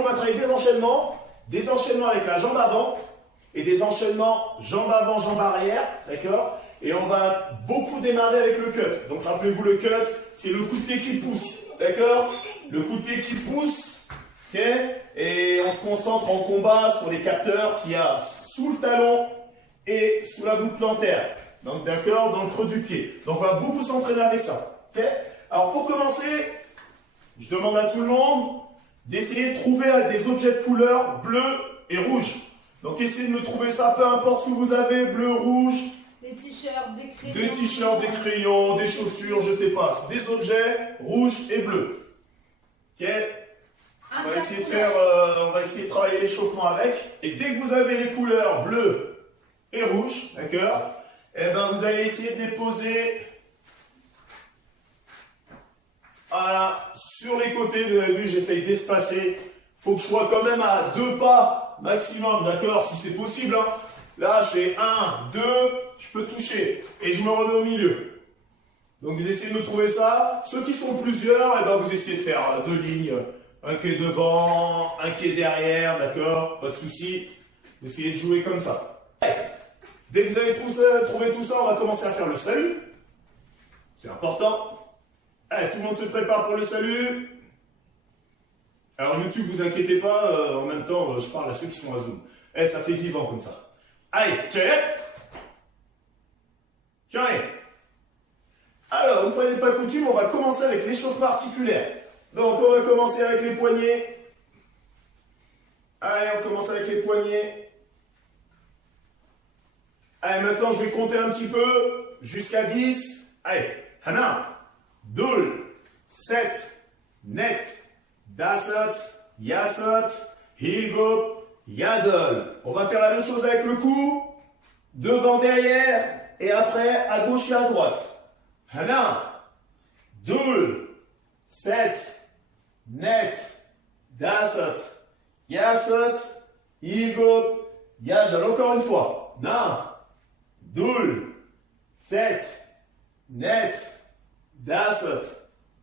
on va travailler des enchaînements avec la jambe avant et des enchaînements jambe avant, jambe arrière, d'accord? Et on va beaucoup démarrer avec le cut. Donc rappelez-vous, le cut, c'est le coup de pied qui pousse, d'accord? Le coup de pied qui pousse, ok? Et on se concentre en combat sur les capteurs qu'il y a sous le talon et sous la voûte plantaire. Donc d'accord, dans le creux du pied. Donc on va beaucoup s'entraîner avec ça, ok? Alors pour commencer, je demande à tout le monde d'essayer de trouver des objets de couleur bleu et rouge. Donc essayez de me trouver ça, peu importe ce que vous avez, bleu, rouge. Des t-shirts, des crayons. Des t-shirts, des crayons, des chaussures, je sais pas. Des objets rouges et bleus. Ok? On va essayer de travailler l'échauffement avec. Et dès que vous avez les couleurs bleu et rouge, d'accord? Eh ben vous allez essayer de les poser. Voilà, sur les côtés, vous avez vu, j'essaye d'espacer. Il faut que je sois quand même à 2 pas maximum, d'accord, si c'est possible. Hein. Là, je fais 1, 2, je peux toucher. Et je me remets au milieu. Donc, vous essayez de me trouver ça. Ceux qui sont plusieurs, eh ben, vous essayez de faire 2 lignes. Un qui est devant, un qui est derrière, d'accord, pas de souci. Vous essayez de jouer comme ça. Allez. Dès que vous avez trouvé tout ça, on va commencer à faire le salut. C'est important. Allez, tout le monde se prépare pour le salut. Alors YouTube, vous inquiétez pas, en même temps, je parle à ceux qui sont à Zoom. Eh, ça fait vivant comme ça. Allez, check. Tiens, alors, une fois n'est pas coutume, on va commencer avec l'échauffement articulaire. Donc, on va commencer avec les poignets. Allez, on commence avec les poignets. Allez, maintenant, je vais compter un petit peu, jusqu'à 10. Allez, Hana. Dul, set, net, dasot, yasot, hilgop, yadol. On va faire la même chose avec le cou, devant, derrière, et après à gauche et à droite. Hana, dul, set, net, dasot, yasot, hilgop, yadol. Encore une fois. Na, dul, set, net, dasot,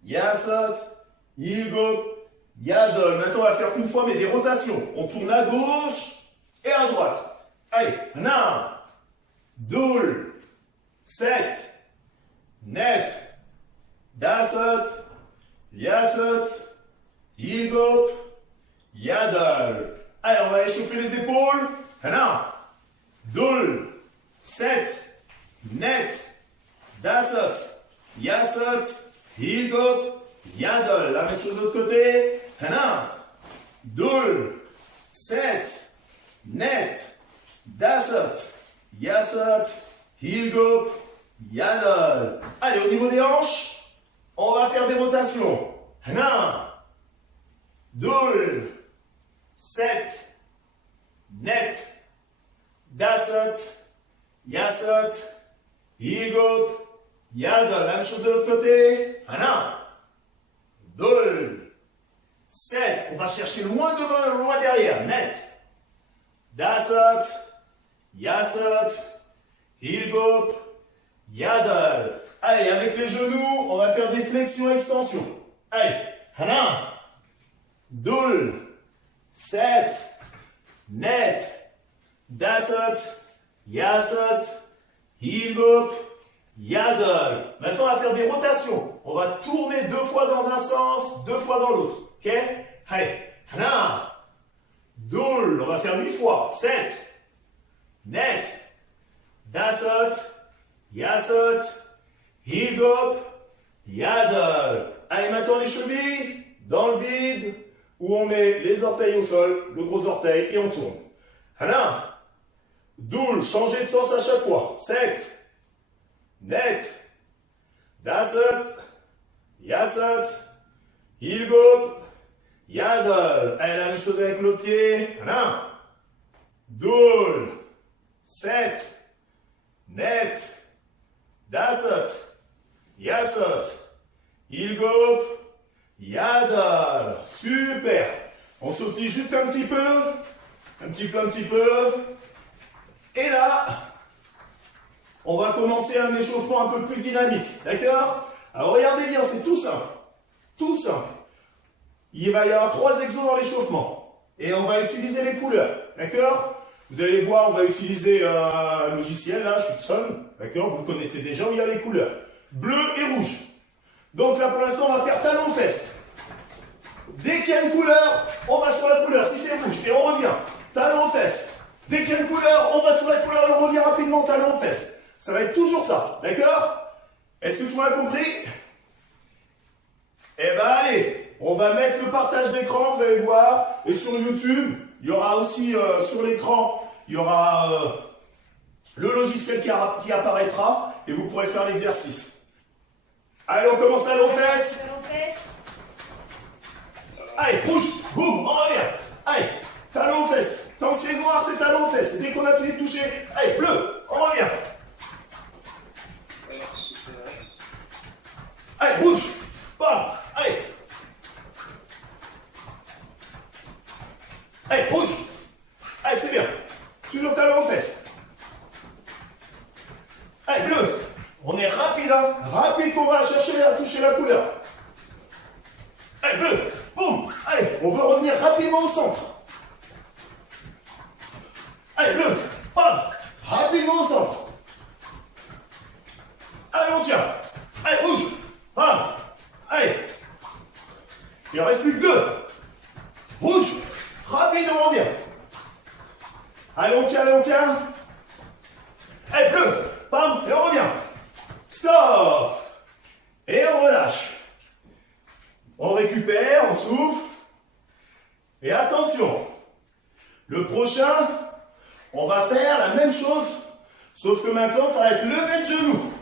yasot, hilgop, yadol. Maintenant, on va faire qu'une fois, mais des rotations. On tourne à gauche et à droite. Allez, na, dul, set, net, dasot, yasot, hilgop, yadol. Allez, on va échauffer les épaules. Na, dul, set, net, dasot, yasot, hilgop, yadol. La même chose de l'autre côté. 1, 2, 7, net, dasot, yasot, hilgop, yadol. Allez, au niveau des hanches, on va faire des rotations. 1, 2, 7, net, dasot, yasot, hilgop, yadol. La même chose de l'autre côté. 1, 2, 7. On va chercher loin devant, loin derrière. Net. Dasot, yasot, hilgop, yadol. Allez, avec les genoux, on va faire des flexions-extensions. Allez. 1, 2, 7, net, dasot, yasot, hilgop, yadol. Maintenant, on va faire des rotations. On va tourner 2 fois dans un sens, 2 fois dans l'autre. Ok? Allez. 1, 2, on va faire 8 fois. 7, net, dasot, yasot, hilgop, yadol. Allez, maintenant les chevilles dans le vide, où on met les orteils au sol, le gros orteil, et on tourne. 1, 2, changez de sens à chaque fois. 7, net, dasot, yasot, hilgop, yadol. Allez, la même chose avec l'autre pied. 1, 2, 7, net, dasot, yasot, hilgop, yadol. Super. On sautille juste un petit peu. Un petit peu. Et là, on va commencer un échauffement un peu plus dynamique. D'accord? Alors regardez bien, c'est tout simple. Tout simple. Il va y avoir 3 exos dans l'échauffement. et on va utiliser les couleurs. D'accord? Vous allez voir, on va utiliser un logiciel, là, Shutson. D'accord? Vous le connaissez déjà, où il y a les couleurs. Bleu et rouge. Donc là, pour l'instant, on va faire talon-fesse. Dès qu'il y a une couleur, on va sur la couleur. Si c'est rouge, et on revient. Talon-fesse. Dès qu'il y a une couleur, on va sur la couleur et on revient rapidement. Talon-fesse. Ça va être toujours ça. D'accord? Est-ce que tout le monde a compris? Eh ben allez, on va mettre le partage d'écran, vous allez voir. Et sur YouTube, il y aura aussi sur l'écran, il y aura le logiciel qui apparaîtra et vous pourrez faire l'exercice. Allez, on commence talon-fesse. Talon-fesse. Allez, push, boum, on revient. Allez, talon-fesse. Tant que c'est noir, c'est talon-fesse. Dès qu'on a fini de toucher, allez, bleu, on revient. Allez, bouge. Bam, allez. Allez, bouge. Allez, c'est bien. Toujours talon-fesse. Allez, bleu. On est rapide, hein. Rapide qu'on va chercher à toucher la couleur. Allez, bleu. Boum. Allez, on veut revenir rapidement au centre. Allez, bleu. Bam. Rapidement au centre. Allez, on tient. Allez, bouge. Bam. Allez. Il en reste plus que 2. Rouge. Rapide, on revient. Allez, on tient, allez, on tient. Allez, bleu. Bam. Et on revient. Stop. Et on relâche. On récupère, on souffle. Et attention. Le prochain, on va faire la même chose, sauf que maintenant, ça va être levé de genoux.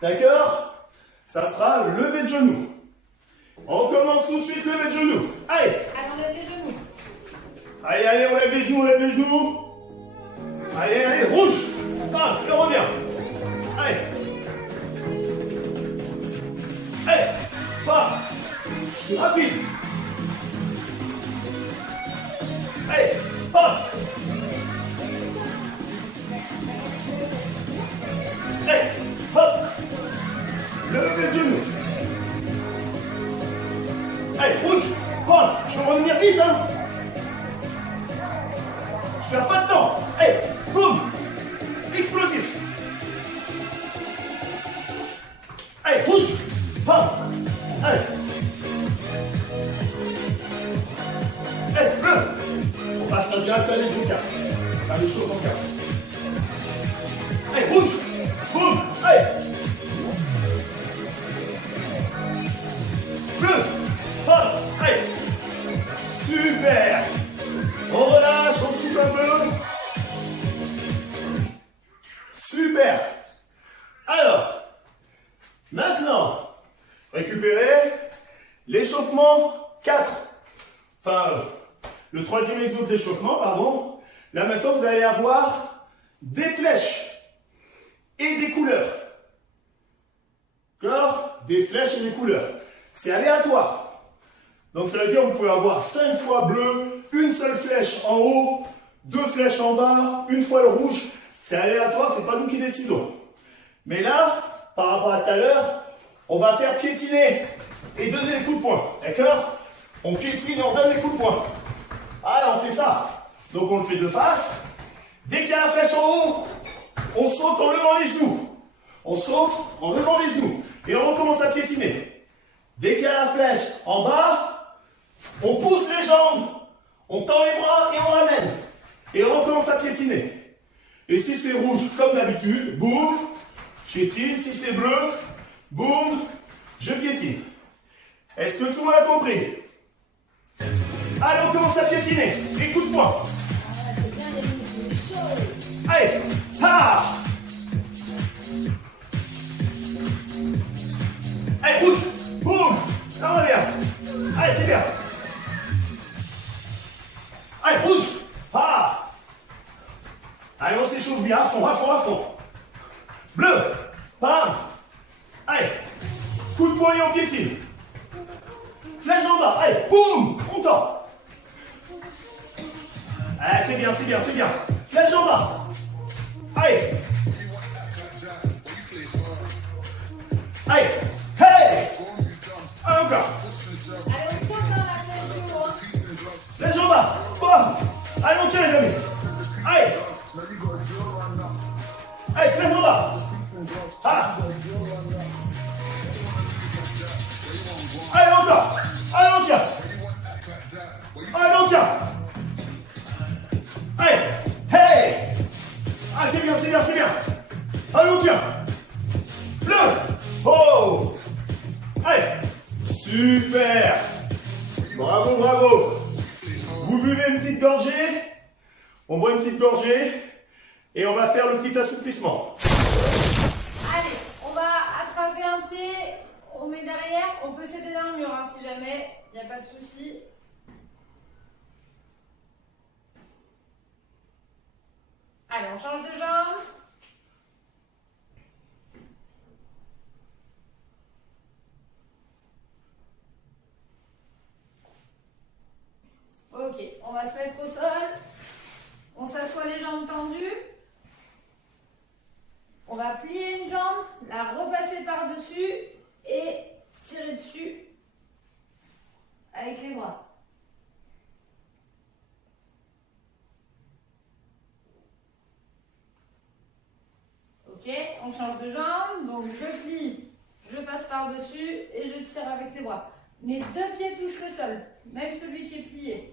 D'accord? Ça sera levé de genoux. On commence tout de suite levé de genoux. Allez. Allez, on lève les genoux. Allez, allez, on lève les genoux, on lève les genoux. Allez, allez, rouge. Bam, et on revient. Allez. Allez. Bam. Je suis rapide. Allez. Bam. Allez. Hop. Levez de genoux. Allez, bouge. Bam. Je vais revenir vite, hein. Je perds pas de temps. Allez, boum. Explosif. Allez, bouge. Bam. Allez. Allez, bleu. On passe en direct à l'éducat. Pas les choses en cas. Allez, bouge. Boum. Allez. Bleu. Bam. Allez. Super. On relâche, on souffle un peu. Super. Alors, maintenant, récupérez l'échauffement 4. Enfin, le troisième exo de l'échauffement, pardon. Là maintenant, vous allez avoir des flèches et des couleurs. D'accord? Des flèches et des couleurs. C'est aléatoire. Donc ça veut dire que vous pouvez avoir 5 fois bleu, une seule flèche en haut, 2 flèches en bas, une fois le rouge. C'est aléatoire, c'est pas nous qui décidons. Mais là, par rapport à tout à l'heure, on va faire piétiner et donner les coups de poing. D'accord? On piétine et on donne les coups de poing. Ah, on fait ça. Donc on le fait de face. Dès qu'il y a la flèche en haut, on saute en levant les genoux. On saute en levant les genoux. Et on recommence à piétiner. Dès qu'il y a la flèche en bas, on pousse les jambes, on tend les bras et on ramène. Et on recommence à piétiner. Et si c'est rouge, comme d'habitude, boum, je piétine. Si c'est bleu, boum, je piétine. Est-ce que tout le monde a compris? Allez, on commence à piétiner. Les coups de poing. C'est bien, les muscles chauds. Allez, ha! Allez, bouge, boum, ça revient. Allez, c'est bien. Allez, bouge, ha! Allez, on s'échauffe bien, à fond, à fond, à fond. Bleu, bam. Allez, coup de poing et on piétine. Flèche en bas, allez, boum, on tend. Allez, c'est bien, c'est bien, c'est bien. Flèche en bas. Allez. Allez, hey! Allez, encore. Allez, on saute dans la flèche du haut. là. Bam. Allez, on tire les amis. Allez. Allez, fais-moi là. Ah. Allez, encore. Allez, on tire. Allez, on tire. Allez. Hey. Ah, c'est bien, c'est bien, c'est bien. Allez, on tire. Le. Oh. Allez. Super. Bravo, bravo. Vous buvez une petite gorgée. On boit une petite gorgée. Et on va faire le petit assouplissement. Allez, on va attraper un pied, on met derrière, on peut s'aider dans le mur hein, si jamais, il n'y a pas de souci. Allez, on change de jambe. Ok, on va se mettre au sol. On s'assoit les jambes tendues. On va plier une jambe, la repasser par-dessus et tirer dessus avec les bras. Ok, on change de jambe, donc je plie, je passe par-dessus et je tire avec les bras. Mes deux pieds touchent le sol, même celui qui est plié.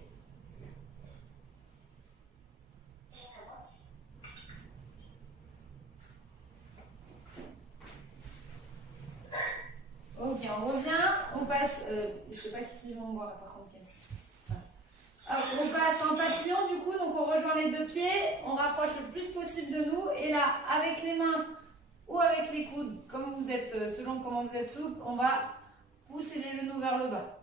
Ok, on revient, on passe, je sais pas si on voit par contre. Alors, on passe en papillon du coup, donc on rejoint les deux pieds, on rapproche le plus possible de nous et là, avec les mains ou avec les coudes, comme vous êtes, selon comment vous êtes souple, on va pousser les genoux vers le bas.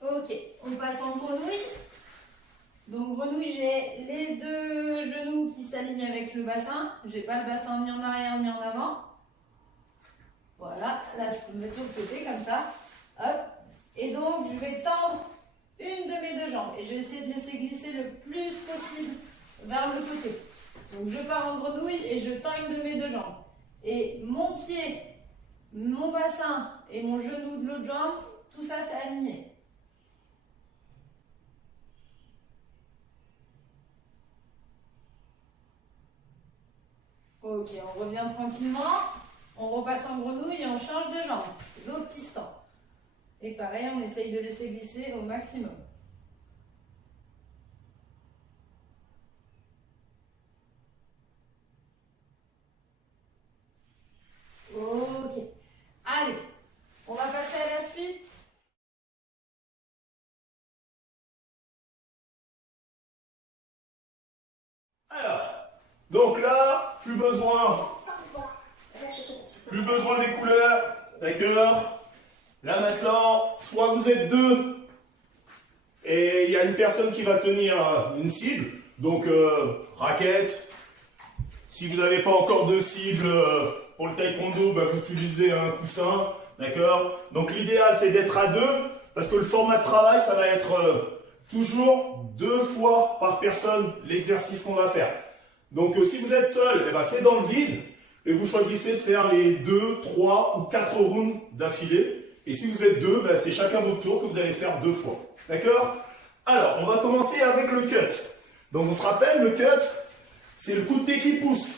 Ok, on passe en grenouille. Donc grenouille, j'ai les deux genoux qui s'alignent avec le bassin. J'ai pas le bassin ni en arrière ni en avant. Voilà, là je peux me mettre sur le côté comme ça. Hop. Et donc je vais tendre une de mes deux jambes et je vais essayer de laisser glisser le plus possible vers le côté. Donc je pars en grenouille et je tends une de mes deux jambes. Et mon pied, mon bassin et mon genou de l'autre jambe, tout ça c'est aligné. Ok, on revient tranquillement, on repasse en grenouille et on change de jambe. C'est l'autre qui se tend. Et pareil, on essaye de laisser glisser au maximum. Ok. Allez, on va passer à la suite. Alors, donc là, plus besoin des couleurs, d'accord? Là maintenant, soit vous êtes deux et il y a une personne qui va tenir une cible, donc raquette. Si vous n'avez pas encore de cible pour le taekwondo, bah, vous utilisez un coussin, d'accord? Donc l'idéal c'est d'être à deux, parce que le format de travail, ça va être toujours 2 fois par personne l'exercice qu'on va faire. Donc si vous êtes seul, eh ben, c'est dans le vide, et vous choisissez de faire les 2, 3 ou 4 rounds d'affilée. Et si vous êtes deux, ben, c'est chacun votre tour que vous allez faire 2 fois. D'accord? Alors, on va commencer avec le cut. Donc on se rappelle, le cut, c'est le coup de pied qui pousse.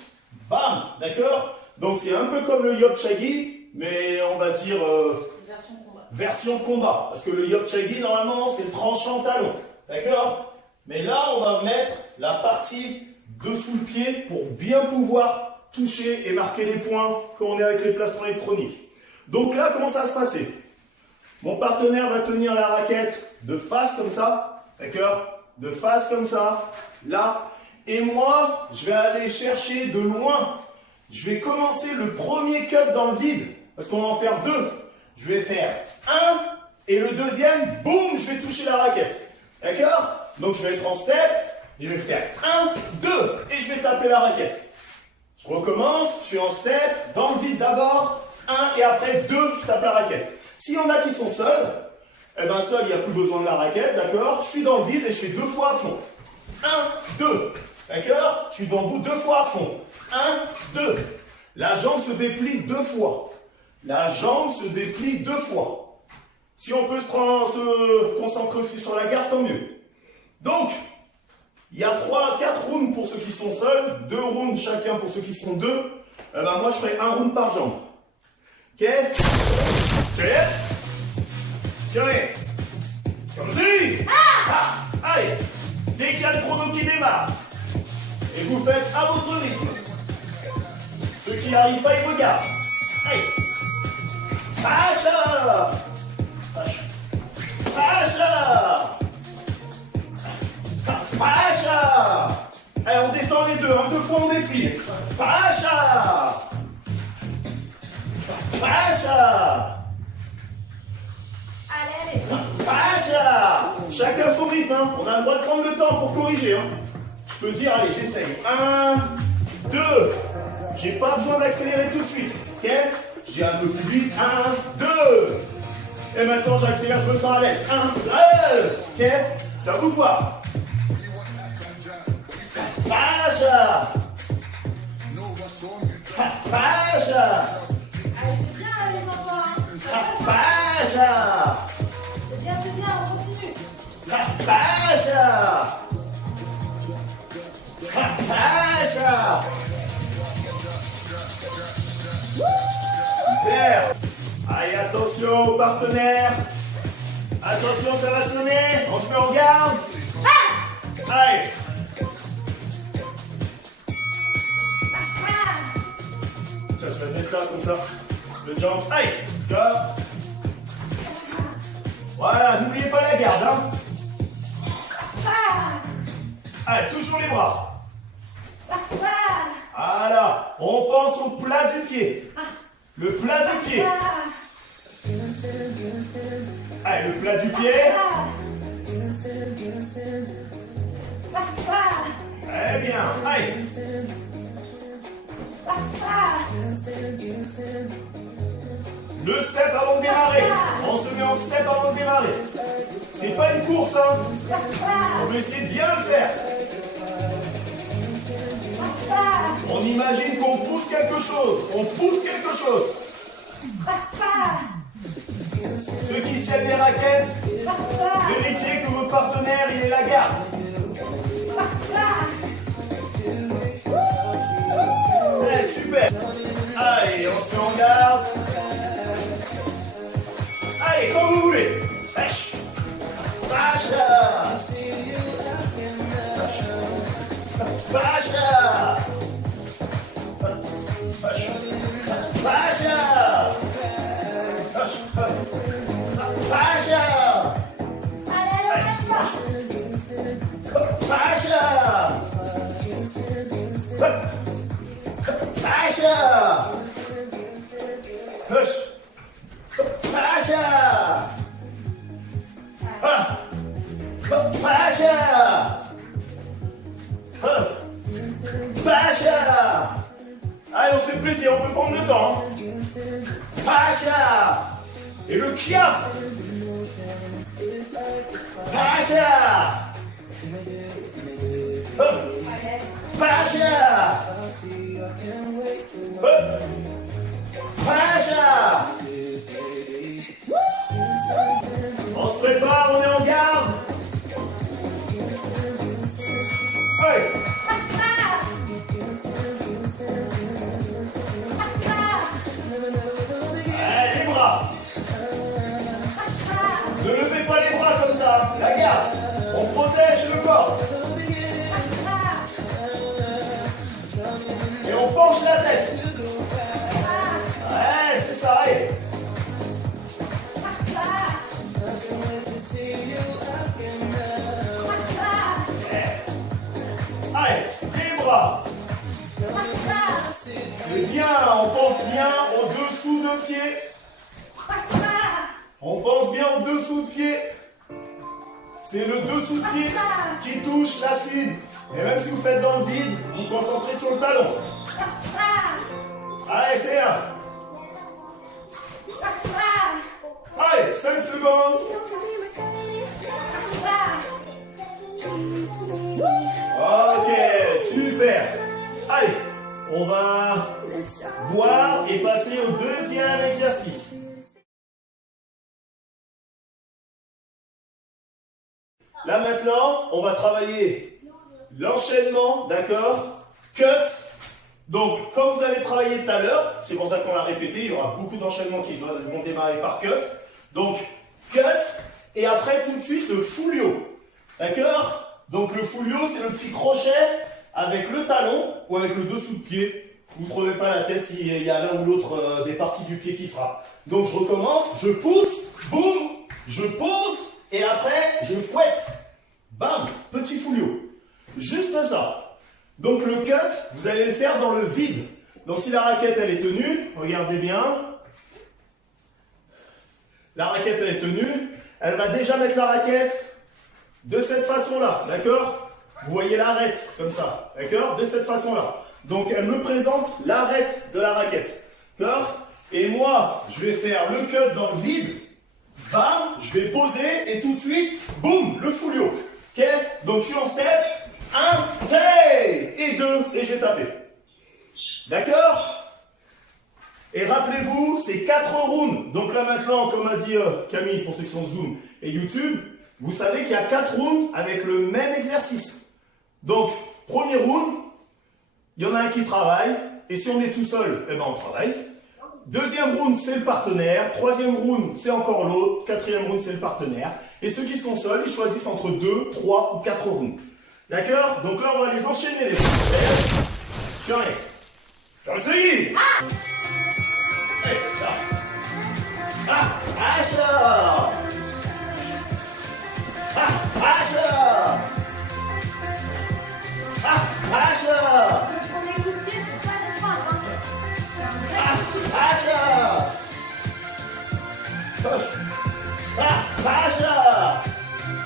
Bam! D'accord? Donc c'est un peu comme le Yop-Chagi, mais on va dire version combat. Parce que le Yop-Chagi, normalement, c'est le tranchant talon. D'accord? Mais là, on va mettre la partie dessous le pied pour bien pouvoir toucher et marquer les points quand on est avec les plastrons électroniques. Donc là, comment ça va se passer? Mon partenaire va tenir la raquette de face comme ça, d'accord? De face comme ça, là. Et moi, je vais aller chercher de loin. Je vais commencer le premier cut dans le vide, parce qu'on va en faire 2. Je vais faire 1, et le deuxième, boum, je vais toucher la raquette. D'accord? Donc je vais être en step, et je vais faire 1, 2, et je vais taper la raquette. Je recommence, je suis en step, dans le vide d'abord, 1 et après 2, je tape la raquette. S'il y en a qui sont seuls, Eh ben seul, il n'y a plus besoin de la raquette, d'accord? Je suis dans le vide et je fais 2 fois à fond. 1, 2. D'accord? Je suis dans vous 2 fois à fond. 1, 2. La jambe se déplie 2 fois. La jambe se déplie 2 fois. Si on peut se concentrer aussi sur la garde, tant mieux. Donc, il y a 4 rounds pour ceux qui sont seuls, 2 rounds chacun pour ceux qui sont 2. Eh ben moi, je ferai 1 round par jambe. Ok? Tirez. Tirez. Comme si. Allez. Dès qu'il y a le chrono qui démarre. Et vous faites à votre rythme. Ceux qui n'arrivent pas, ils regardent. Allez. Pacha. Pacha. Pacha. Allez, on descend les deux. 2 fois on défile. Pacha. Pacha. Allez, allez. Pacha. Chacun son rythme. Hein. On a le droit de prendre le temps pour corriger. Hein. Je peux dire, allez, j'essaye. 1, 2. J'ai pas besoin d'accélérer tout de suite. Ok? J'ai un peu plus vite. 1, 2. Et maintenant, j'accélère, je me sens à l'aise. 1, 2. Ok? Ça vous voit. Pacha. Pacha. Allez, c'est bien, les enfants. Hein. Pacha. C'est bien, on continue. Pacha. Pacha. Super. Allez, attention aux partenaires. Attention, ça va sonner. On se met en garde. Allez. Je vais mettre ça comme ça. Le jump. Allez. Go. Voilà, n'oubliez pas la garde. Hein. Allez, toujours les bras. Voilà. On pense au plat du pied. Le plat du pied. Allez, le plat du pied. Très bien. Allez. Le step avant de démarrer. On se met en step avant de démarrer. C'est pas une course, hein. On va essayer de bien le faire. On imagine qu'on pousse quelque chose. On pousse quelque chose. Ceux qui tiennent les raquettes, vérifiez que votre partenaire, il est la garde. Allez, super. Allez, on se met en garde. Allez, comme vous voulez. Pacha. Pacha. Pacha. Pacha. Pacha. Allez, lâche pas. Pacha. Pacha. Pacha. Pacha. Pacha. Allez, on se fait plaisir, on peut prendre le temps. Pacha. Et le kia. Pacha. Pacha. Pacha. On se prépare, on est en garde. Hey. Allez, les bras. Ne levez pas les bras comme ça. La garde. On protège le corps. Et on penche la tête. Ouais, c'est ça, allez. Allez, les bras. C'est bien, on pense bien au dessous de pied. On pense bien au dessous de pied. C'est le dessous de pied qui touche la cible. Et même si vous faites dans le vide, vous vous concentrez sur le talon. Allez, c'est un. Allez, 5 secondes. Là maintenant, on va travailler l'enchaînement, d'accord? Cut. Donc, comme vous avez travaillé tout à l'heure, c'est pour ça qu'on l'a répété, il y aura beaucoup d'enchaînements qui vont démarrer par cut. Donc, cut, et après tout de suite le folio. D'accord? Donc le folio, c'est le petit crochet avec le talon ou avec le dessous de pied. Vous ne trouvez pas la tête s'il y a l'un ou l'autre des parties du pied qui frappe. Donc je recommence, je pousse, boum, je pose, et après je fouette. Bam, petit folio. Juste ça. Donc le cut, vous allez le faire dans le vide. Donc si la raquette elle est tenue, regardez bien. La raquette elle est tenue, elle va déjà mettre la raquette de cette façon-là, d'accord? Vous voyez l'arête comme ça, d'accord? De cette façon-là. Donc elle me présente l'arête de la raquette, d'accord? Et moi, je vais faire le cut dans le vide. Bam, je vais poser et tout de suite, boum, le folio. Ok? Donc je suis en step. 1, et 2, et j'ai tapé. D'accord? Et rappelez-vous, c'est 4 rounds. Donc là maintenant, comme a dit Camille, pour ceux qui sont Zoom et YouTube, vous savez qu'il y a 4 rounds avec le même exercice. Donc, premier round, il y en a un qui travaille, et si on est tout seul, eh ben on travaille. Deuxième round, c'est le partenaire. Troisième round, c'est encore l'autre. Quatrième round, c'est le partenaire. Et ceux qui sont seuls, ils choisissent entre 2, 3 ou 4 rounds. D'accord? Donc là, on va les enchaîner, les partenaires. Tiens, je vais essayer. Allez, ça. Ah, ça. Le premier coup de pied, c'est pas le frein, hein. C'est un vrai coup de pied.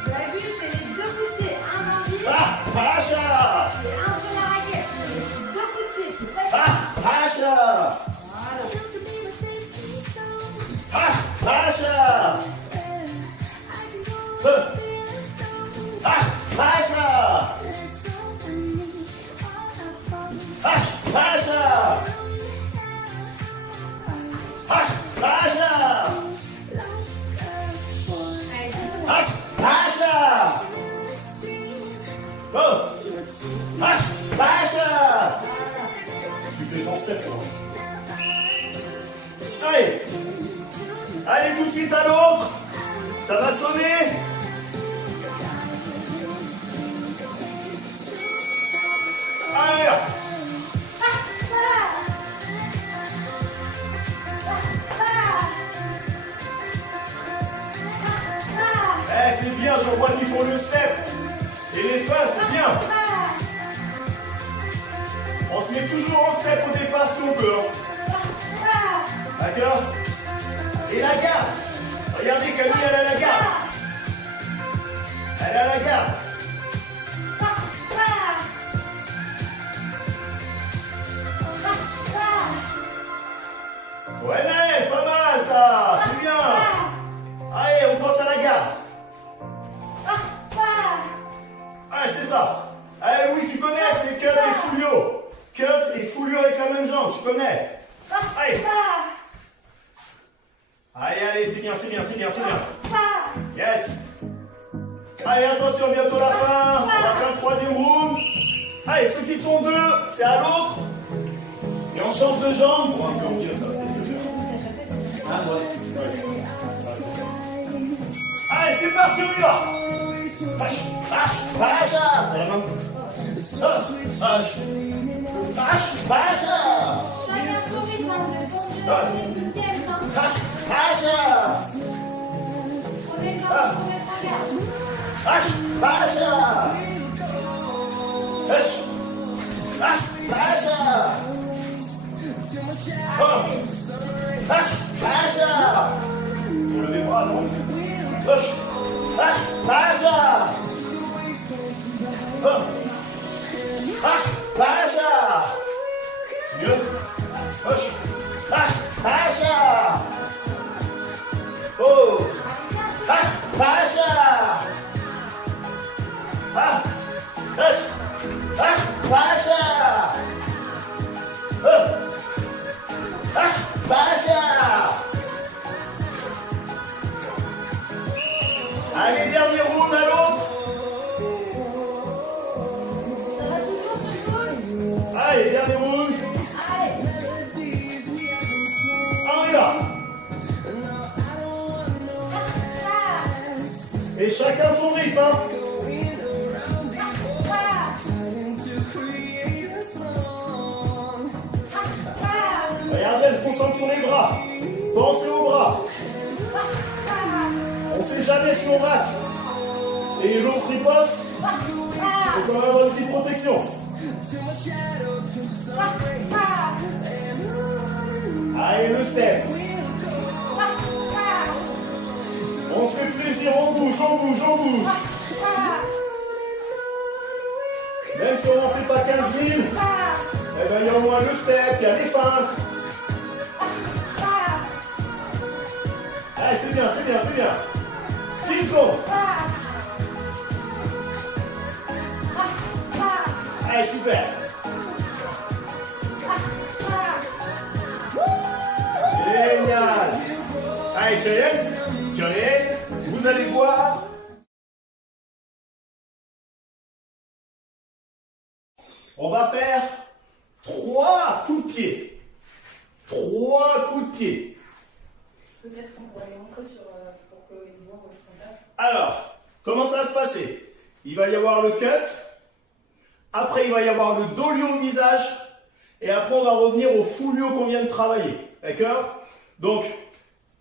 La bulle, c'est les 2 coups de pied. Un dans le vide et un sur la raquette. C'est 2 coups de pied, c'est pas le frein. Tu fais son step, allez, allez tout de suite à l'autre. Ça va sonner. Allez. Eh, c'est bien, je vois qu'ils font le step. Et les fins, c'est bien. On se met toujours en step au départ si on peut. D'accord? Et la garde. Regardez, Camille, elle a la garde. Elle a la garde. Ouais, mais pas mal ça. C'est bien. Allez, on pense à la garde. Allez, c'est ça. Allez, oui, tu connais, c'est cut et folio. Cut et folio avec la même jambe, tu connais. Allez. Allez, allez, c'est bien, c'est bien, c'est bien, c'est bien. Yes. Allez, attention, bientôt la fin. On va faire le troisième round. Allez, ceux qui sont 2, c'est à l'autre. Et on change de jambe. Pour encore mieux, ça va peut-être le faire. Ah, ouais. Allez, c'est parti, on y va. C'est la main. Chacun son rythme, vous êtes obligés de pièce, hein. Prenez le temps de vous mettre en garde. Pour les bras, non? Mieux. Oh. Allez, dernier round à l'autre. Et chacun son rythme, hein. Regardez, elle se concentre sur les bras. Pensez aux bras. On ne sait jamais si on rate. Et l'autre riposte. Il faut quand même avoir une petite protection. Allez, le step. On se fait plaisir, on bouge, on bouge, on bouge. Même si on n'en fait pas 15 000, eh ben, il y a au moins le step, il y a les feintes. Allez, c'est bien, c'est bien, c'est bien. 10 secondes. Allez, super. Génial. Allez, challenge, vous allez voir. On va faire 3 coups de pied. 3 coups de pied. Peut-être qu'on pourrait les montrer pour qu'ils voient où est-ce qu'on tape. Alors, comment ça va se passer? Il va y avoir le cut. Après, il va y avoir le dolio au visage. Et après, on va revenir au fullio qu'on vient de travailler. D'accord? Donc,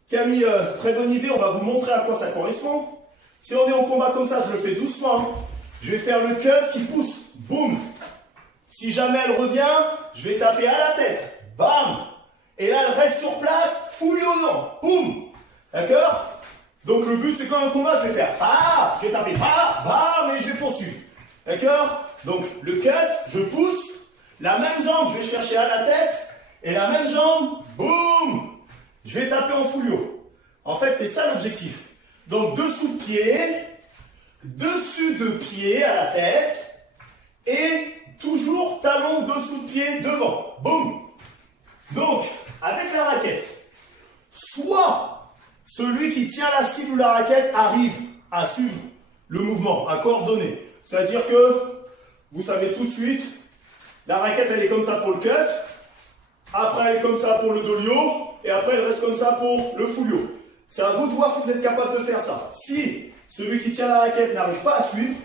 Camille, très bonne idée. On va vous montrer à quoi ça correspond. Si on est en combat comme ça, je le fais doucement. Je vais faire le cut qui pousse. Boum. Si jamais elle revient, je vais taper à la tête. Bam. Et là, elle reste sur place. Fullio non. Boum. D'accord? Donc, le but, c'est quand un combat, je vais faire ah. Je vais taper ah. Bam. Et je vais poursuivre. D'accord? Donc, le cut, je pousse. La même jambe, je vais chercher à la tête. Et la même jambe, boum. Je vais taper en fullio. En fait, c'est ça l'objectif. Donc, dessous de pied, dessus de pied à la tête, et toujours talon dessous de pied devant. Boum. Donc, avec la raquette, soit celui qui tient la cible ou la raquette arrive à suivre le mouvement, à coordonner. C'est-à-dire que vous savez tout de suite, la raquette, elle est comme ça pour le cut, après elle est comme ça pour le dolio, et après elle reste comme ça pour le fullio. C'est à vous de voir si vous êtes capable de faire ça. Si celui qui tient la raquette n'arrive pas à suivre,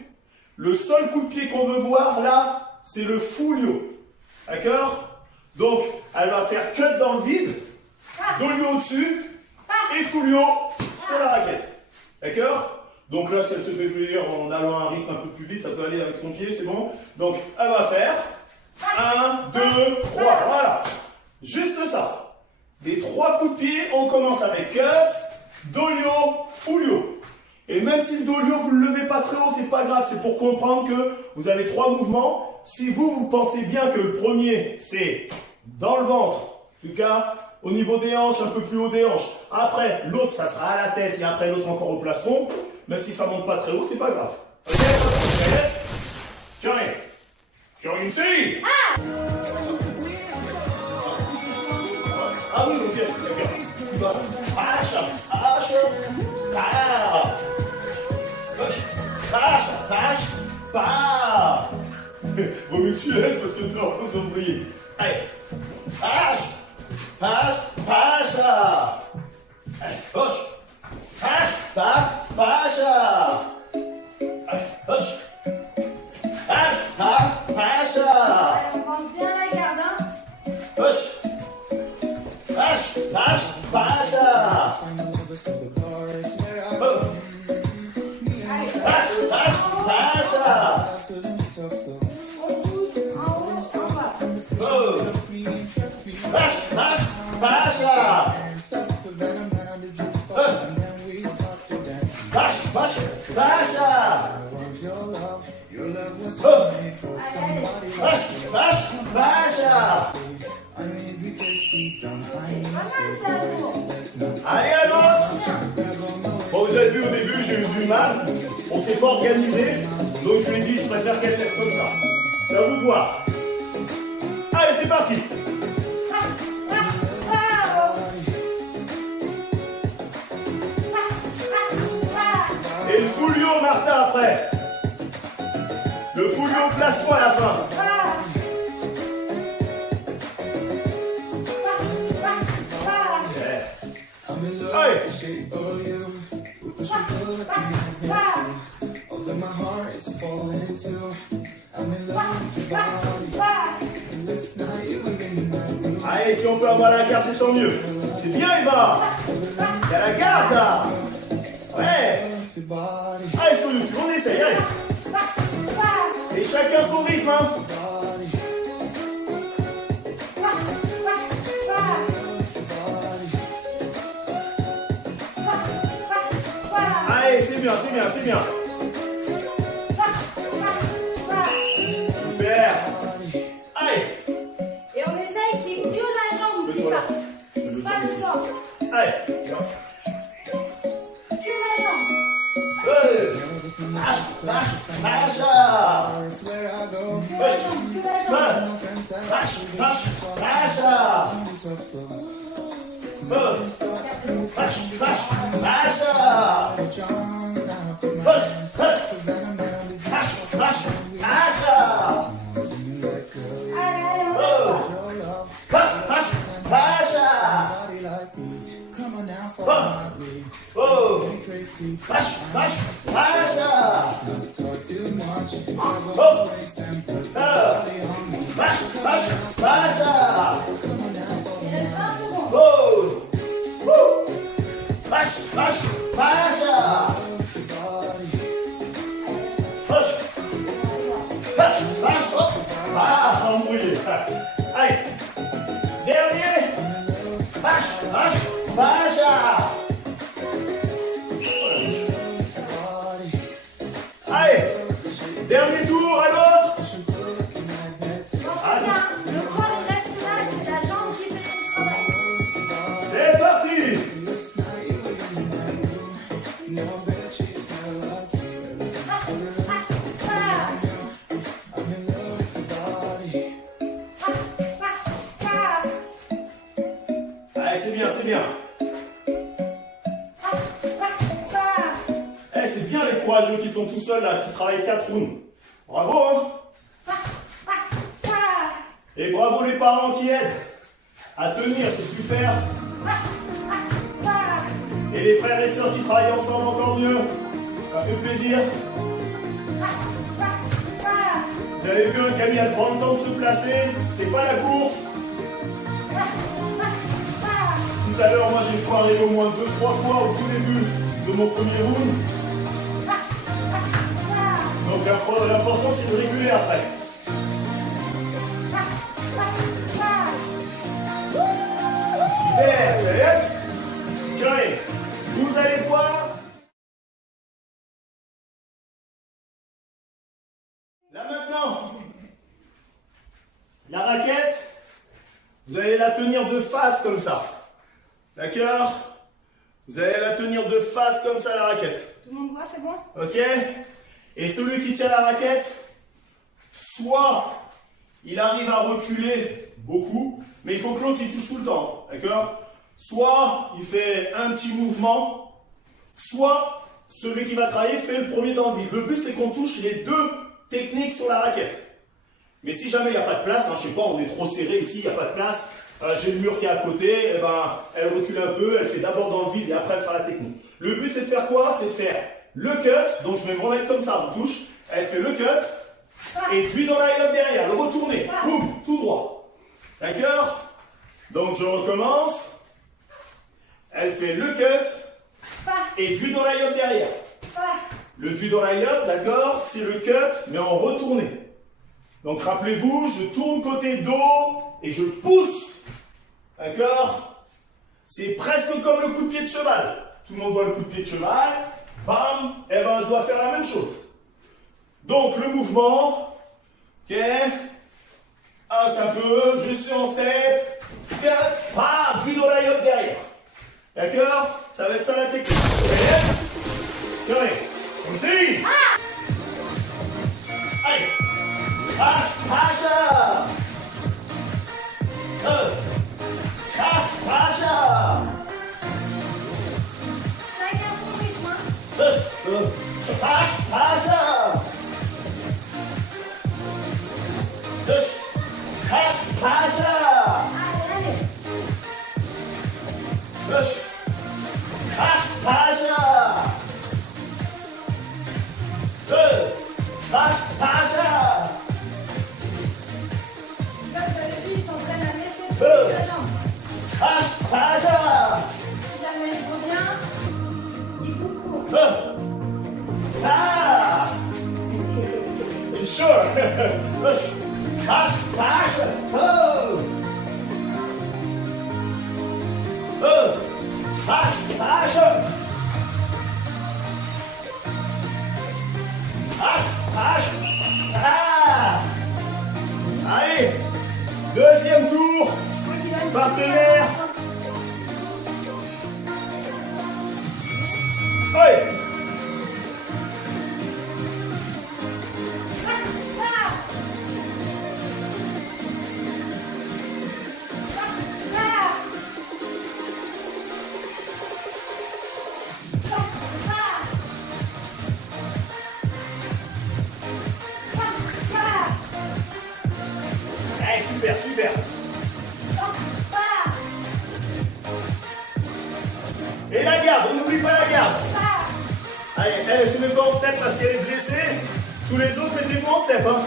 le seul coup de pied qu'on veut voir là, c'est le fullio. D'accord? Donc, elle va faire cut dans le vide, dolio au-dessus, et fullio sur la raquette. D'accord? Donc là, si elle se fait plaisir en allant à un rythme un peu plus vite, ça peut aller avec son pied, c'est bon. Donc, elle va faire 1, 2, 3. Voilà. Juste ça. Les 3 coups de pied, on commence avec cut, dolio, fullio. Et même si le dolio, vous ne le levez pas très haut, c'est pas grave. C'est pour comprendre que vous avez 3 mouvements. Si vous pensez bien que le premier, c'est dans le ventre, en tout cas, au niveau des hanches, un peu plus haut des hanches. Après, l'autre, ça sera à la tête, et après, l'autre encore au plastron. Même si ça monte pas très haut, c'est pas grave. Ok? Johnny. Johnny, see. Ah oui, ok, d'accord. Hache, hache, vaut mieux que tu laisses parce que tu vas vous oublier. Allez. Hache, hache, hache. Allez, gauche. Hache, hache. Allez, gauche. Hache, hache. On prend bien la garde, hein. Gauche. Hache, hache, hache. On pousse en haut, en bas. Allez, à l'autre. Bon, vous avez vu au début, j'ai eu du mal. On s'est pas organisé. Donc je lui ai dit, je préfère qu'elle laisse comme ça. C'est à vous de voir. Allez, c'est parti. Et le fullio, Martha, après. Le fullio, place-toi à la fin. Allez. Allez, si on peut avoir la garde, c'est tant mieux. C'est bien, Eva. Il y a la garde, là. Ouais. Allez, sur YouTube, on essaye, allez. Et chacun son rythme, hein. Allez, c'est bien, c'est bien, c'est bien. Super. Allez. Et on essaye qu'il n'y ait que la jambe qui part. Pas le corps. Allez. Que la jambe. Lâche, lâche, lâche. Lâche, lâche, lâche. Lâche, lâche, lâche. Lâche, lâche, lâche. Allez, dernier. Lâche, lâche, lâche. Allez, dernier tour à l'autre. Le corps il reste là, c'est la jambe qui fait son travail. C'est parti. Allez, c'est bien, c'est bien. Eh, c'est bien les courageux qui sont tout seuls là, qui travaillent 4 rounds. Bravo, hein. Et bravo les parents qui aident à tenir, c'est super. Et les frères et sœurs qui travaillent ensemble, encore mieux. Ça fait plaisir. Vous avez vu un qui a mis à prendre le temps de se placer. C'est pas la course. Tout à l'heure, moi j'ai foiré au moins 2-3 fois au tout début de mon premier round. Donc l'important c'est de réguler après. Super, vous allez être. Vous allez voir. Là maintenant, la raquette, vous allez la tenir de face comme ça. D'accord? Vous allez la tenir de face comme ça la raquette. Tout le monde voit, c'est bon? Ok? Et celui qui tient la raquette, soit il arrive à reculer beaucoup, mais il faut que l'autre il touche tout le temps. D'accord? Soit il fait un petit mouvement, soit celui qui va travailler fait le premier dans le vide. Le but c'est qu'on touche les deux techniques sur la raquette. Mais si jamais il n'y a pas de place, hein, je sais pas, on est trop serré ici, il n'y a pas de place, j'ai le mur qui est à côté, eh ben, elle recule un peu, elle fait d'abord dans le vide et après elle fera la technique. Le but c'est de faire quoi? C'est de faire le cut, donc je vais me remettre comme ça, on touche, elle fait le cut, et puis dans la layup derrière, le retourner, boum, tout droit. D'accord? Donc je recommence, elle fait le cut, et du dans la layup derrière. Le du dans la layup, d'accord, c'est le cut, mais en retourné. Donc rappelez-vous, je tourne côté dos, et je pousse. D'accord? C'est presque comme le coup de pied de cheval. Tout le monde voit le coup de pied de cheval. Bam! Et ben je dois faire la même chose. Donc le mouvement. Ok? Un peu. Je suis en step. Cut. Bam! Du dos layup derrière. D'accord? Ça va être ça la technique. Ok? Aussi. Allez. Racha. Racha. Chacun son rythme, hein. Allez. pacha. Là, vous avez vu, il s'entraîne à laisser tomber sa jambe. Pacha. Si jamais il revient, il coupe court. Ah. Sure. Pacha. Oh. Pacha. Ah. Allez, deuxième tour, partenaire. Oui. Allez, super, super. Et la garde, on n'oublie pas la garde. Allez, elle se met pas en step parce qu'elle est blessée. Tous les autres, mettez pas en step. Hein.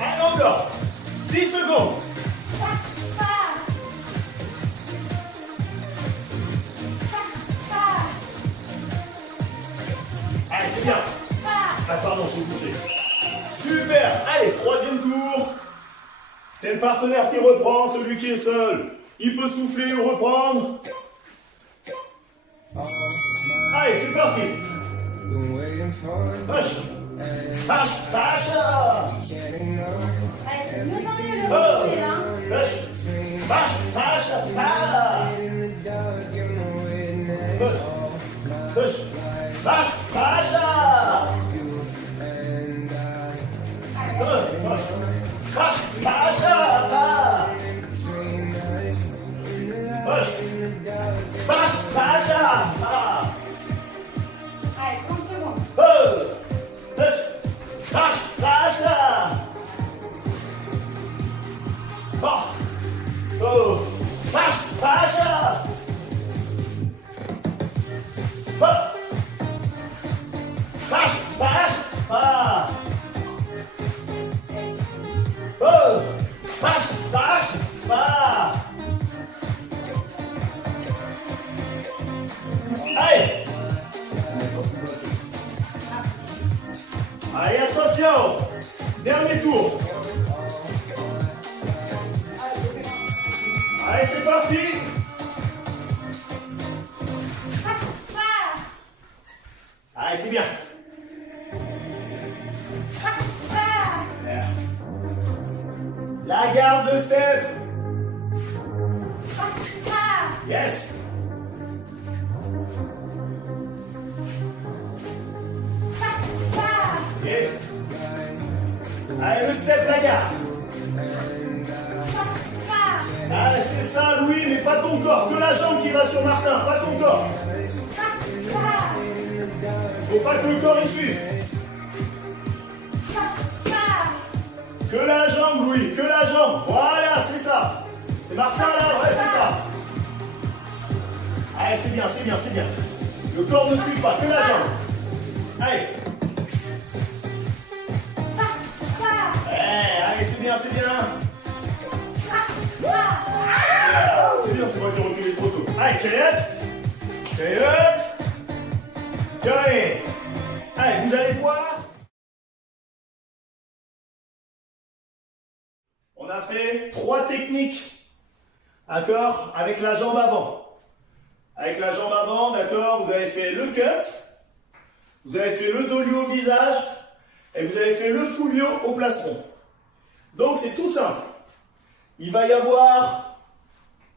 Allez, encore. 10 secondes. Allez, c'est bien. Ah, pardon, je vais bouger. Super. Allez, troisième tour. C'est le partenaire qui reprend, celui qui est seul. Il peut souffler ou reprendre. Allez, c'est parti. Vache. Vache, vache. Allez, c'est de mieux en mieux le remonter là. Vache. Vache, vache. Ah. Vache. Vache, vache. Vache, vache. Vache, vache. Allez, 30 secondes. Vache, vache. Vache, vache. Vache, vache. Vache, vache. Allez. Allez, attention. Dernier tour. Allez, c'est parti. Allez, c'est bien. La garde de step. Yes. Okay. Allez, le step, la garde. Allez, c'est ça, Louis, mais pas ton corps. Que la jambe qui va sur Martin, pas ton corps. Faut pas que le corps y suive. Que la jambe, Louis, que la jambe. Voilà, c'est ça. C'est Martin là, ouais, c'est ça. Allez, c'est bien, c'est bien, c'est bien. Le corps ne suit pas, que la jambe. Allez. Allez, c'est bien, c'est bien. C'est bien, c'est moi qui ai reculé trop tôt. Allez, challenge. Allez, vous allez voir. On a fait 3 techniques, d'accord, avec la jambe avant. Avec la jambe avant, d'accord, vous avez fait le cut, vous avez fait le dolio au visage, et vous avez fait le fulio au plastron. Donc c'est tout simple. Il va y avoir,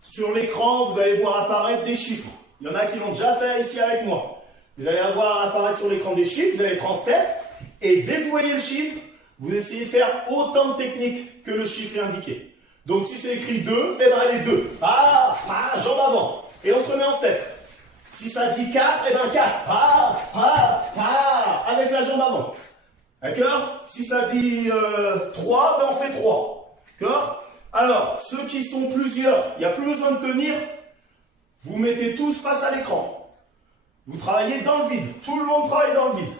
sur l'écran, vous allez voir apparaître des chiffres. Il y en a qui l'ont déjà fait ici avec moi. Vous allez avoir apparaître sur l'écran des chiffres, vous allez être en step, et dès que vous voyez le chiffre, vous essayez de faire autant de techniques que le chiffre est indiqué. Donc si c'est écrit 2, eh ben les 2. Jambe avant. Et on se remet en step. Si ça dit 4, eh ben 4. Avec la jambe avant. D'accord? Si ça dit 3, ben on fait 3. D'accord? Alors, ceux qui sont plusieurs, il n'y a plus besoin de tenir. Vous mettez tous face à l'écran. Vous travaillez dans le vide. Tout le monde travaille dans le vide.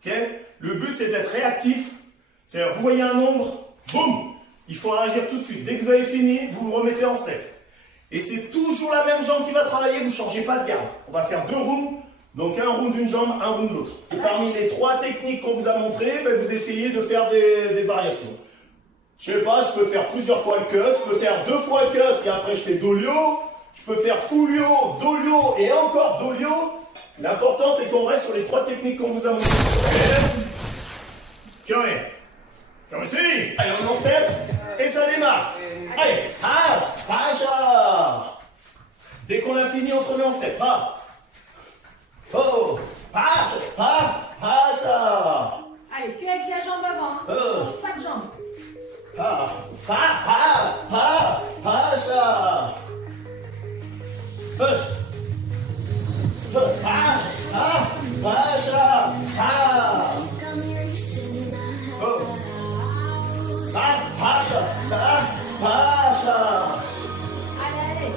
Okay? Le but, c'est d'être réactif. C'est-à-dire, vous voyez un nombre, boum, il faut réagir tout de suite. Dès que vous avez fini, vous le remettez en step. Et c'est toujours la même jambe qui va travailler, vous ne changez pas de garde. On va faire 2 rounds, donc un round d'une jambe, un round de l'autre. Et parmi les 3 techniques qu'on vous a montrées, ben, vous essayez de faire des variations. Je sais pas, je peux faire plusieurs fois le cut, je peux faire 2 fois le cut et après je fais dolio, je peux faire fullio, dolio et encore dolio. L'important c'est qu'on reste sur les 3 techniques qu'on vous a montrées. Tiens, comme ici. Allez, on en step et ça démarre. Allez, pacha. Dès qu'on a fini, on se remet en step. Oh, pacha. Allez, que avec la jambe avant. Hein. Change pas de jambe. Pacha. Push. Pacha. Pacha. Allez.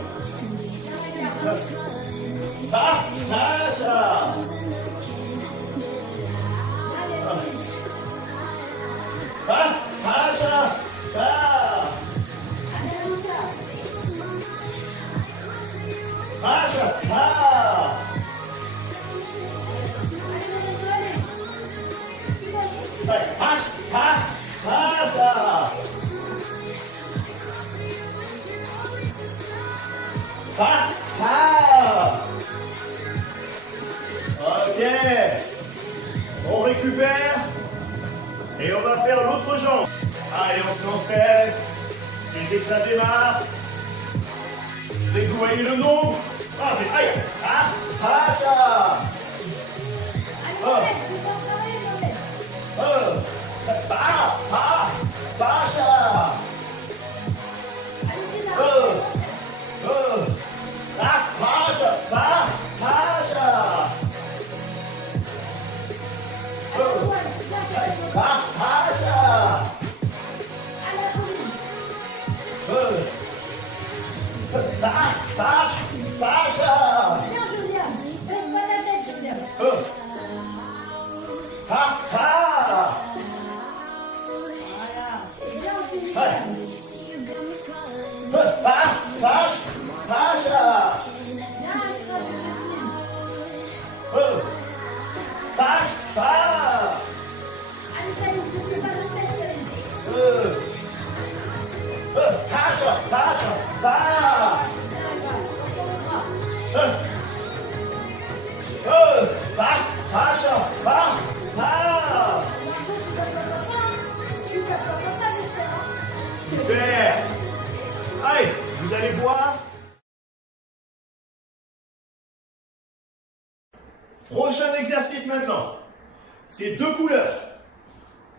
Pacha. Ok. On récupère. Et on va faire l'autre jambe. Allez, on se lance. Et dès que ça démarre, dès que vous voyez le nombre, aïe, pacha. Pacha. Viens, Julia. Baisse pas la tête, Julia. Voilà. Viens aussi, Julia. Viens, je frappe le Christine. Allez, salut, n'oubliez pas de spécialiser. Super. Allez, vous allez voir. Prochain exercice maintenant. C'est 2 couleurs.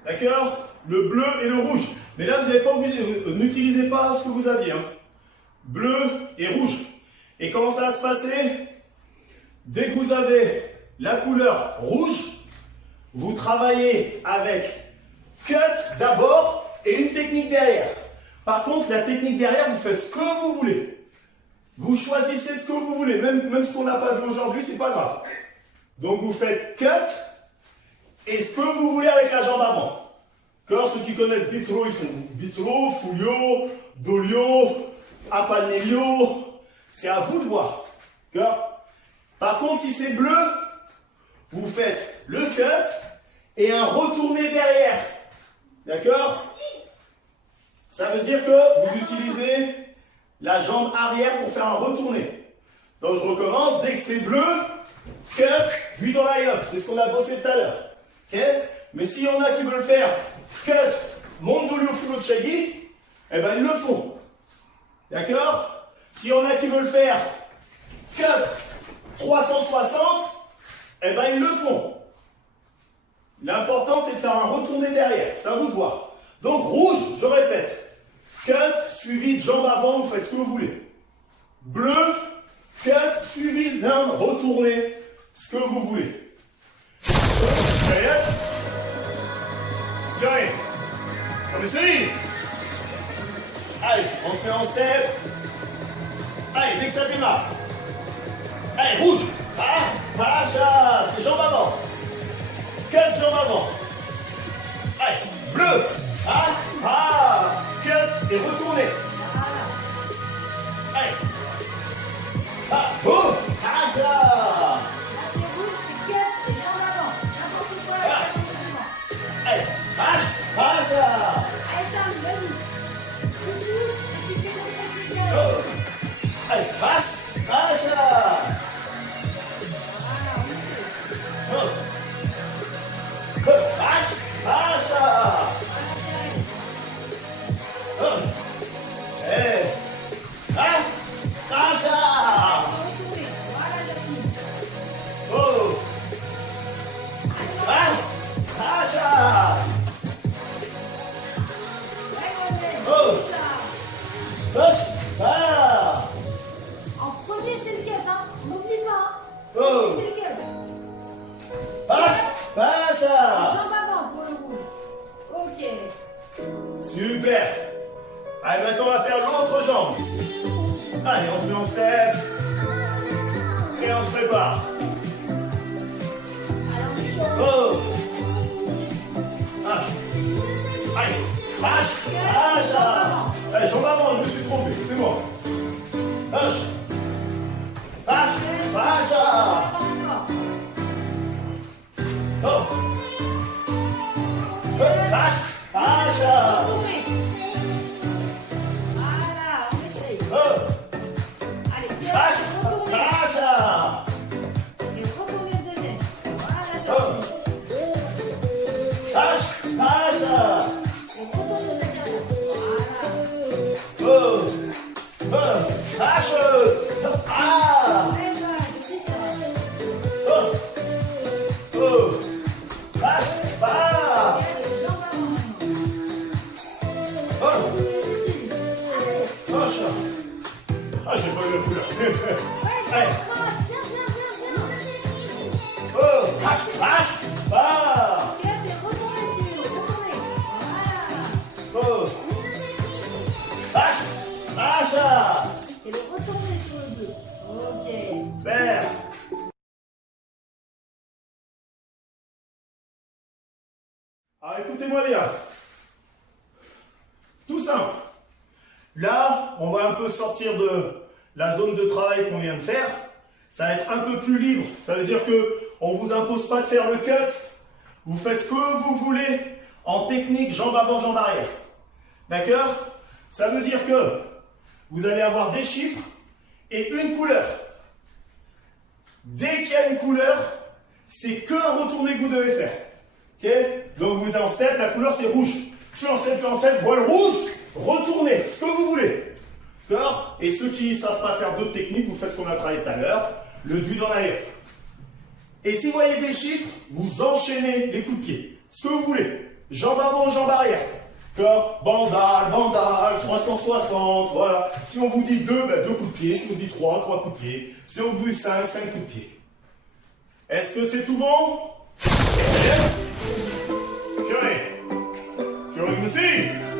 D'accord? Le bleu et le rouge. Mais là, vous n'avez pas obligé. N'utilisez pas ce que vous aviez. Hein. Bleu et rouge. Et comment ça va se passer? Dès que vous avez la couleur rouge, vous travaillez avec cut d'abord et une technique derrière. Par contre, la technique derrière, vous faites ce que vous voulez. Vous choisissez ce que vous voulez. Même ce qu'on n'a pas vu aujourd'hui, c'est pas grave. Donc vous faites cut et ce que vous voulez avec la jambe avant. Car ceux qui connaissent Bitro, ils font Bitro, Fuglio, Dolio, Apalnelio. C'est à vous de voir. Par contre, si c'est bleu, vous faites le cut et un retourné derrière. D'accord? Ça veut dire que vous utilisez la jambe arrière pour faire un retourné. Donc je recommence, dès que c'est bleu, cut, puis dans la yop. C'est ce qu'on a bossé tout à l'heure. Okay? Mais s'il y en a qui veulent faire cut, Mondolio Fulo Chagi, eh ben ils le font. D'accord? S'il y en a qui veulent faire cut 360, eh ben ils le font. L'important c'est de faire un retourné derrière. C'est à vous de voir. Donc rouge, je répète. Cut suivi de jambe avant, vous faites ce que vous voulez. Bleu, cut suivi d'un retourné, ce que vous voulez. Tiens, comme ici. Allez. Allez, on se met en step. Allez, dès que ça démarre. Allez, rouge. Ah, pacha. C'est jambes avant. 4 jambes avant. Allez, bleu. Ah, ah. Cut et retournez. Allez. Ah, oh, pacha. Là, c'est rouge, c'est cut, c'est jambes avant. N'importe quoi, Allez, pacha, pacha. allez, Charles, vas-y. Tu pousses et tu fais le truc. Oh. Allez, pacha, pacha. Voilà, on fait. Oh. Pacha, pacha. Voilà, Charles. Oh. Eh. Ah, pacha. Retournez. Voilà, Jasmine. Oh. Ah, pacha. Ouais, Grenelle, Oh. c'est ça. Pacha, ah. En premier, c'est le cut, hein. N'oublie pas, hein. Oh. C'est le cut. Pacha, pacha. Jambes avant pour le rouge. Ok. Super. Allez, maintenant on va faire l'autre jambe. Allez, on se met en step. Et on se prépare. Alors, tu changes. Oh. Ah. Allez, pacha, pacha. Allez, jambes avant, je me suis trompé, c'est moi. Pacha. Pacha, pacha. Avant encore. Oh. Pacha, pacha. Retournez. Voilà, on essaye. Oh. Allez, cut, Pacha, retournez. pacha. Et retournez le deuxième. Voilà, Oh. Charles. Pacha, pacha. Et retournez le deuxième. Voilà. Oh. Oh. Pacha. Ah. Ouais, voilà, c'est ça. Oh. Oh. Pacha, pacha. Regarde, les jambes avant maintenant. Oh. Difficile. Allez. Pacha. Ah, j'ai pas eu la couleur. Ouais, Allez. viens, viens. Oh. Pacha, pacha. Ah. Cut et retournez, Timo. Retournez. Voilà. Oh. Pacha, pacha. Et le retourner sur le dos. Ok. Vert. Alors écoutez-moi bien. Tout simple. Là, on va un peu sortir de la zone de travail qu'on vient de faire. Ça va être un peu plus libre. Ça veut dire que on vous impose pas de faire le cut. Vous faites que vous voulez en technique jambe avant, jambe arrière. D'accord? Ça veut dire que vous allez avoir des chiffres et une couleur. Dès qu'il y a une couleur, c'est qu'un retourné que vous devez faire. Ok? Donc vous êtes en step, la couleur c'est rouge. Je suis en step, voile rouge, retournez, ce que vous voulez. D'accord? Et ceux qui ne savent pas faire d'autres techniques, vous faites ce qu'on a travaillé tout à l'heure, le du dans l'arrière. Et si vous voyez des chiffres, vous enchaînez les coups de pied. Ce que vous voulez. Jambe avant, jambe arrière. D'accord? Bandal, bandal, 360, voilà. Si on vous dit 2, ben 2 coups de pied. Si on vous dit 3, 3 coups de pied. Si on vous dit 5, 5 coups de pied. Est-ce que c'est tout bon? Curé. Curé, vous aussi?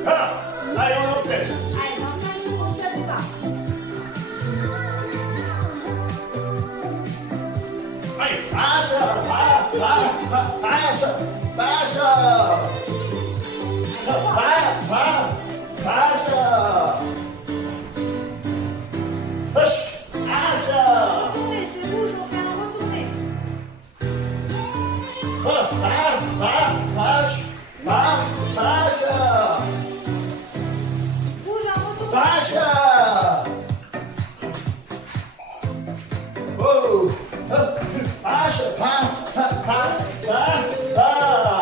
Ah! Allez, on en fait. Allez, dans 5 secondes, ça départ. Allez, pacha, pacha, pacha. Retournez, c'est rouge, on fait un retourné. Rouge, un retourné.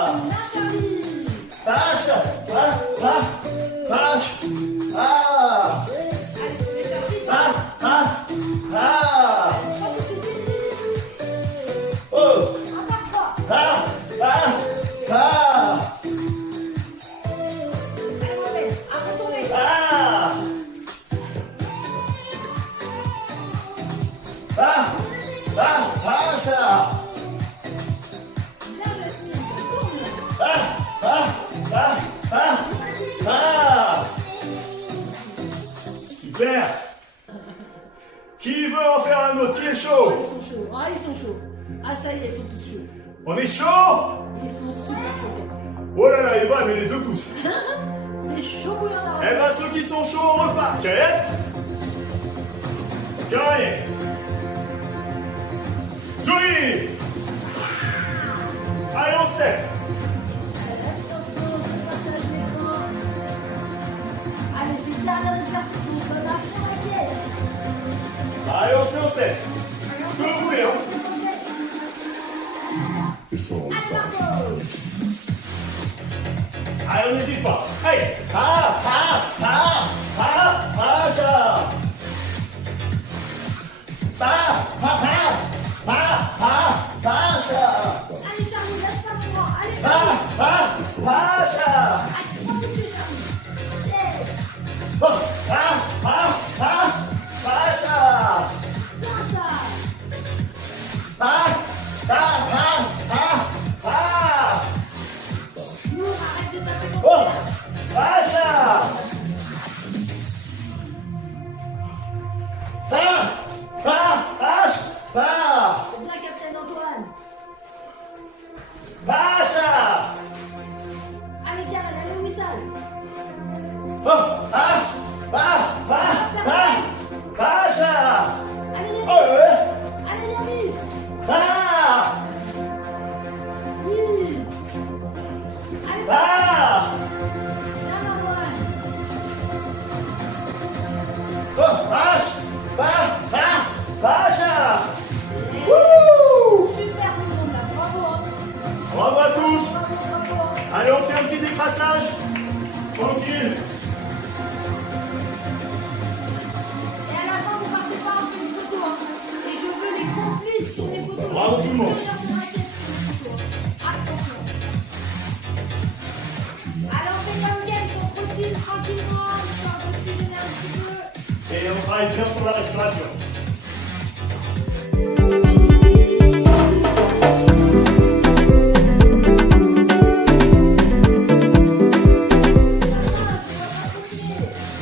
Bien, Charlie. Allez, c'est parti. Trois coups de pied. Encore trois. Allez, Mohamed, un retourné. Claire. Qui veut en faire un autre? Qui est chaud? Ils sont chauds. Ah, ils sont chauds. Ah, ça y est, ils sont tous chauds. On est chaud? Ils sont super chauds. Oh là là, Eva, mais les deux pouces. C'est chaud bouillant d'avant. Eh ben, ceux qui sont chauds, on repart. Juliette? Carré. Jolie. Allez, on step. Allez, c'est le dernier exercice. On se donne à fond la pièce. Allez, on se met en step. Ce que vous voulez, hein. Allez, Marco. Allez, on n'hésite pas. Allez. Pacha. Pacha. Allez, Charlie, lâche pas pour moi. Allez, Charlie. Pacha. Allez, prends le pied, Charlie. Yes. Pacha. Bien ça. Nous, arrête de taper ton Oh, pied. Pacha. C'est bien, Capitaine Antoine. Pacha. Allez, Karen, allez au missile. Pacha. Allez, les Oh, ouais. Allez, Yanis. Ah. Oui. Allez, Ah. viens, Marwan. Oh, Pacha. Eh, Wouh. super monde là, bravo. Hein. Bravo à tous. Bravo. Allez, on fait un petit décrassage. Tranquille. Et à la fin, vous partez pas, on fait une photo. Hein. Et je veux les complices sur les photos. Bravo tout le monde. Attention. Alors, on fait le week-end, on trottine tranquillement, histoire d'oxygéner un petit peu. Et on travaille bien sur la respiration.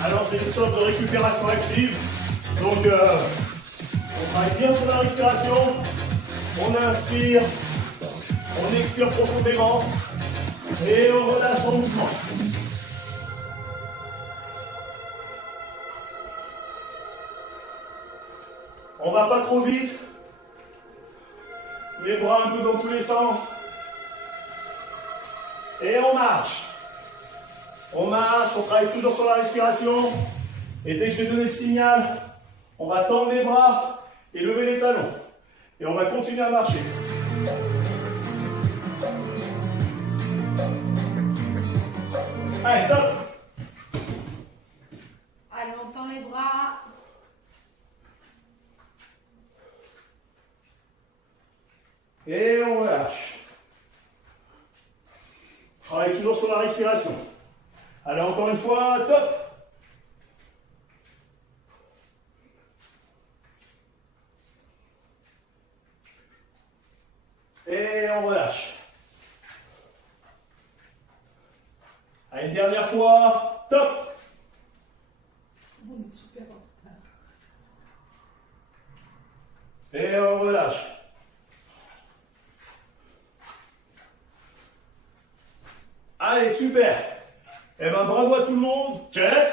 Alors c'est une sorte de récupération active. Donc on travaille bien sur la respiration. On inspire, on expire profondément et on relâche en mouvement. On va pas trop vite. Les bras un peu dans tous les sens. Et on marche. On marche, on travaille toujours sur la respiration. Et dès que je vais donner le signal, on va tendre les bras et lever les talons. Et on va continuer à marcher. Allez, top. Allez, on tend les bras. Et on relâche. Travaille toujours sur la respiration. Allez, encore une fois, top. Et on relâche. Allez, une dernière fois, top. On est super en retard. Et on relâche. Allez, super. Eh ben, bravo à tout le monde. Check.